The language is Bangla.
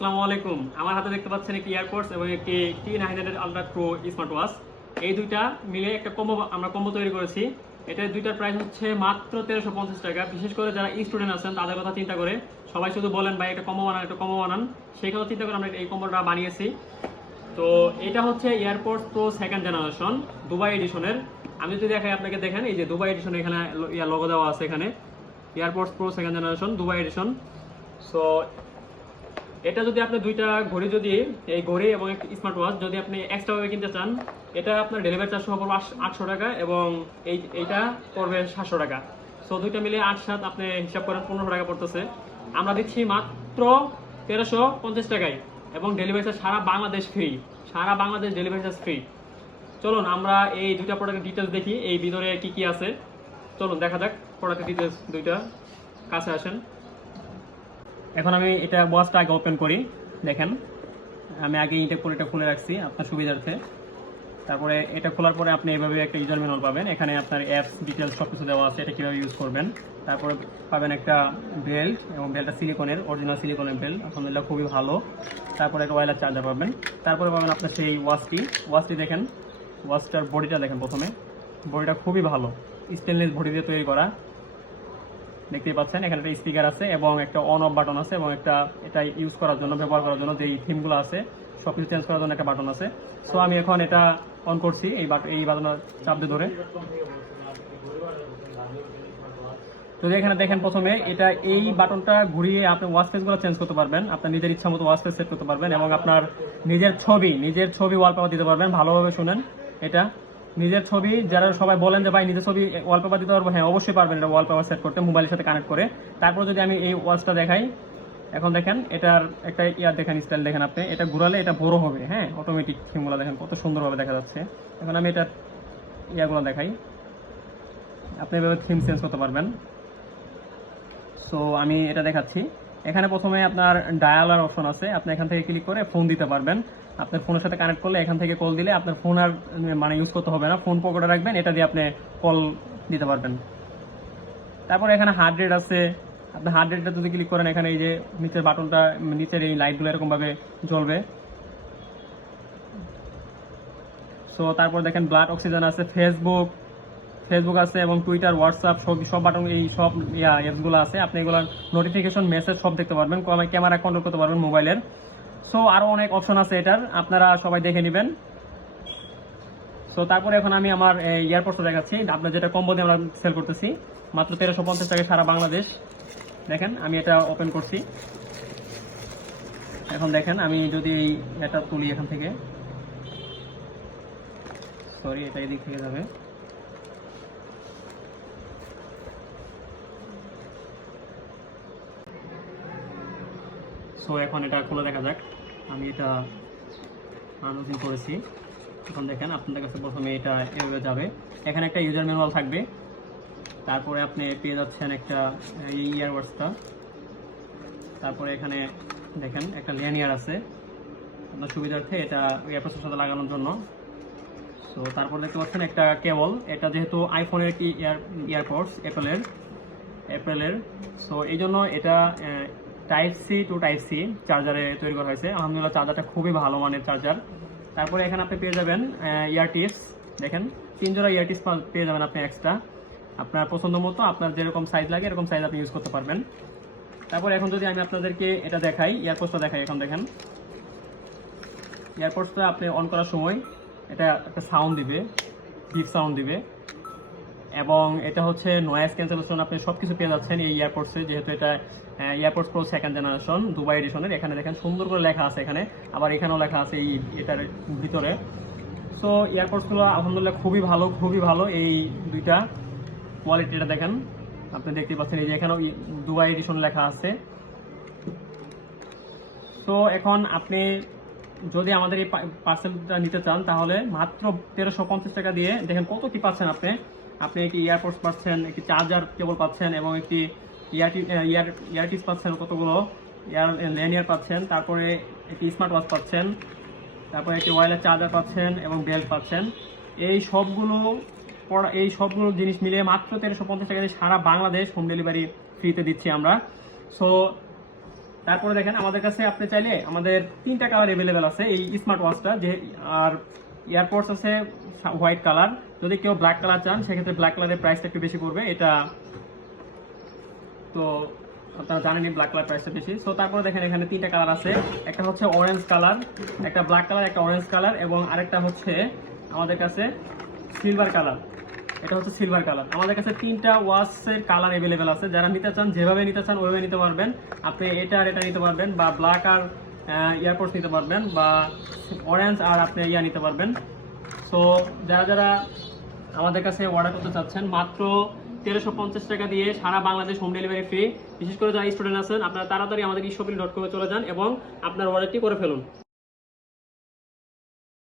আসসালামু আলাইকুম। আমার হাতে দেখতে পাচ্ছেন একটি এয়ারপডস এবং একটি T900 ultra pro smart watch. এই দুইটা মিলে একটা কম্বো তৈরি করেছি। এটার দুইটার প্রাইস হচ্ছে মাত্র 1350 টাকা। বিশেষ করে যারা স্টুডেন্ট আছেন তাদের কথা চিন্তা করে সবাই শুধু বলেন ভাই একটা কম্বো বানান, সেই কথা চিন্তা করে আমরা এই কম্বোটা বানিয়েছি। তো এটা হচ্ছে AirPods Pro second generation Dubai এডিশনের। আমি যদি দেখাই আপনাকে, দেখেন এই যে দুবাই এডিশন, এখানে লোগো দেওয়া আছে, এখানে AirPods Pro second generation Dubai edition. So এটা যদি আপনি দুইটা ঘড়ি, যদি এই ঘড়ি এবং একটা স্মার্ট ওয়াচ যদি আপনি এক্সট্রা ভাবে কিনতে চান, এটা আপনার ডেলিভারি চার্জ পড়বে 800 টাকা এবং এইটা পড়বে 700 টাকা। সো দুইটা মিলে 8-7 আপনি হিসাব করেন 1500 টাকা পড়তেছে। আমরা দিচ্ছি মাত্র 1350 টাকায় এবং ডেলিভারি চার্জ সারা বাংলাদেশ ফ্রি। সারা বাংলাদেশ ডেলিভারি চার্জ ফ্রি। চলুন আমরা এই দুইটা প্রোডাক্টের ডিটেলস দেখি, এই ভিতরে কি কি আছে। চলুন দেখা যাক প্রোডাক্টের ডিটেলস দুইটা। কাছে আসেন। এখন আমি এটা ওয়াচটা আগে ওপেন করি। দেখেন আমি আগে এটা খুলে রাখছি আপনার সুবিধার্থে। তারপরে এটা খোলার পরে আপনি এভাবে একটা ইউজার ম্যানুয়াল পাবেন। এখানে আপনার অ্যাপস ডিটেলস সব কিছু দেওয়া আছে, এটা কীভাবে ইউজ করবেন। তারপরে পাবেন একটা বেল্ট, এবং বেল্টটা সিলিকনের, অরিজিনাল সিলিকনের বেল্ট, আলহামদুলিল্লাহ খুবই ভালো। তারপরে একটা ওয়্যারলেস চার্জার পাবেন। তারপরে পাবেন আপনার সেই ওয়াচটি দেখেন, ওয়াচটার বডিটা দেখেন। প্রথমে বডিটা খুবই ভালো, স্টেনলেস বডি দিয়ে তৈরি করা। দেখতেই পাচ্ছেন এখানে একটা স্পিকার আছে এবং একটা অন অফ বাটন আছে, এবং একটা এটা ইউজ করার জন্য, ব্যবহার করার জন্য যেই থিমগুলো আছে সব কিছু চেঞ্জ করার জন্য একটা বাটন আছে। সো আমি এখন এটা অন করছি, এই বাটনটা চাপ দিয়ে ধরে। যদি এখানে দেখেন প্রথমে এটা এই বাটনটা ঘুরিয়ে আপনি ওয়াচ ফেসগুলো চেঞ্জ করতে পারবেন, আপনার নিজের ইচ্ছা মতো ওয়াচ ফেস সেট করতে পারবেন, এবং আপনার নিজের ছবি ওয়ালপেপার দিতে পারবেন। ভালোভাবে শুনেন, এটা নিজের ছবি, যারা সবাই বলেন যে ভাই নিজের ছবি ওয়ালপেপার দিতে পারবো, হ্যাঁ অবশ্যই পারবেন এটা ওয়ালপেপার সেট করতে মোবাইলের সাথে কানেক্ট করে। তারপর যদি আমি এই ওয়াচটা দেখাই, এখন দেখেন এটার একটা দেখেন স্টাইল দেখেন, আপনি এটা ঘুরালে এটা বড় হবে, হ্যাঁ অটোমেটিক থিমগুলো দেখেন কত সুন্দরভাবে দেখা যাচ্ছে। এখন আমি এটার ইয়াগুলো দেখাই, আপনি এভাবে থিম চেঞ্জ করতে পারবেন। সো আমি এটা দেখাচ্ছি। এখানে প্রথমে আপনার ডায়ালার অপশন আছে, আপনি এখান থেকে ক্লিক করে ফোন দিতে পারবেন। আপনার ফোনের সাথে কানেক্ট করলে এখান থেকে কল দিলে আপনার ফোন আর ইউজ করতে হবে না, ফোন পকেটে রাখবেন, এটা দিয়ে আপনি কল দিতে পারবেন। তারপর এখানে হার্ট রেট আছে, আপনি হার্ট রেটটা যদি ক্লিক করেন, এখানে এই যে নিচের বাটনটা, নিচের এই লাইটগুলো এরকমভাবে জ্বলবে। সো তারপর দেখেন ব্লাড অক্সিজেন আছে, ফেসবুক আছে, এবং টুইটার, হোয়াটসঅ্যাপ সব বাটন, এই সব অ্যাপসগুলো আছে। আপনি এগুলোর নোটিফিকেশন, মেসেজ সব দেখতে পারবেন, ক্যামেরা কন্ট্রোল করতে পারবেন মোবাইলের। সো আরও অনেক অপশন আছে এটার, আপনারা সবাই দেখে নেবেন। সো তারপরে এখন আমি আমার এয়ারপোর্টস দেখাচ্ছি, আপনার যেটা কম্বো দিয়ে আমরা সেল করতেছি মাত্র 1350 টাকায় সারা বাংলাদেশ। দেখেন আমি এটা ওপেন করছি। এখন দেখেন আমি যদি এটা তুলি এখান থেকে, সরি এটা এদিক থেকে যাবে। সো এখন এটা খুলে দেখা যাক। আমি এটা আনবক্সিং করেছি। এখন দেখেন আপনাদের কাছে প্রথমে এটা এভাবে যাবে, এখানে একটা ইউজার ম্যানুয়াল থাকবে। তারপরে আপনি পেয়ে যাচ্ছেন একটা এই ইয়ারবাডসটা। তারপরে এখানে দেখেন একটা ল্যানিয়ার আছে আপনার সুবিধার্থে, এটা এয়ারপডসের সাথে লাগানোর জন্য। সো তারপর দেখতে পাচ্ছেন একটা কেবল, এটা যেহেতু আইফোনের কি ইয়ারপডস অ্যাপেলের, সো এই জন্য এটা টাইপ সি টু টাইপ সি চার্জারে তৈরি করা হয়েছে। আলহামদুলিল্লাহ চার্জারটা খুবই ভালো মানের চার্জার। তারপরে এখানে আপনি পেয়ে যাবেন ইয়ারটিপস, দেখেন 3 জোড়া ইয়ারটিপস পেয়ে যাবেন আপনি এক্সট্রা, আপনার পছন্দ মতো, আপনার যেরকম সাইজ লাগে এরকম সাইজ আপনি ইউজ করতে পারবেন। তারপর এখন যদি আমি আপনাদেরকে এটা দেখাই, এয়ারপডসটা দেখাই, এখন দেখেন এয়ারপডসটা আপনি অন করার সময় এটা একটা সাউন্ড দিবে, ডিপ সাউন্ড দিবে, এবং এটা হচ্ছে নয়েজ ক্যান্সেলেশন, আপনি সবকিছু পেয়ে যাচ্ছেন এই এয়ারপডসে, যেহেতু এটা AirPods Pro second generation Dubai এডিশনের। এখানে দেখেন সুন্দর করে লেখা আছে, এখানে আবার এখানেও লেখা আছে এই এটার ভিতরে। সো এয়ারপডসগুলো আলহামদুলিল্লাহ খুবই ভালো এই দুইটা। কোয়ালিটিটা দেখেন, আপনি দেখতে পাচ্ছেন এই যে এখানেও দুবাই এডিশন লেখা আছে। সো এখন আপনি যদি আমাদের এই পার্সেলটা নিতে চান, তাহলে মাত্র 1350 টাকা দিয়ে দেখেন কত কি পাচ্ছেন আপনি একটি এয়ারপডস পাচ্ছেন, একটি চার্জার কেবল পাচ্ছেন, এবং একটি ইয়ারটিস পাচ্ছেন, কতগুলো ল্যানিয়ার পাচ্ছেন, তারপরে একটি স্মার্ট ওয়াচ পাচ্ছেন, তারপরে একটি ওয়্যারলেস চার্জার পাচ্ছেন, এবং বেল্ট পাচ্ছেন। এই সবগুলো জিনিস মিলিয়ে মাত্র 1350 টাকা দিয়ে সারা বাংলাদেশ হোম ডেলিভারি ফ্রিতে দিচ্ছি আমরা। সো তারপরে দেখেন আমাদের কাছে আপনি চাইলে আমাদের 3টা কালার অ্যাভেলেবেল আছে এই স্মার্ট ওয়াচটা, যে আর এয়ারপডস আছে হোয়াইট কালার। যদি কেউ ব্ল্যাক কালার চান সেক্ষেত্রে ব্ল্যাক কালারের প্রাইসটা একটু বেশি পড়বে, এটা তো আপনারা জানেনই ব্ল্যাক কালার প্রাইসটা বেশি। সো তারপরে দেখেন এখানে 3টা কালার আছে, একটা হচ্ছে অরেঞ্জ কালার, একটা ব্ল্যাক কালার, একটা অরেঞ্জ কালার এবং আরেকটা হচ্ছে আমাদের কাছে সিলভার কালার। এটা হচ্ছে সিলভার কালার। আমাদের কাছে 3টা ওয়াচের কালার অ্যাভেলেবেল আছে, যারা নিতে চান যেভাবে নিতে চান ওইভাবে নিতে পারবেন। আপনি এটা আর এটা নিতে পারবেন, বা ব্ল্যাক আর এয়ারপোর্টস নিতে পারবেন, বা অরেঞ্জ আর আপনি ইয়া নিতে পারবেন। সো যারা যারা আমাদের কাছে অর্ডার করতে চাচ্ছেন, মাত্র 1350 টাকা দিয়ে সারা বাংলাদেশ হোম ডেলিভারি ফ্রি। বিশেষ করে যারা স্টুডেন্ট আছেন আপনারা তাড়াতাড়ি আমাদের eShopping.com চলে যান এবং আপনার অর্ডারটি করে ফেলুন।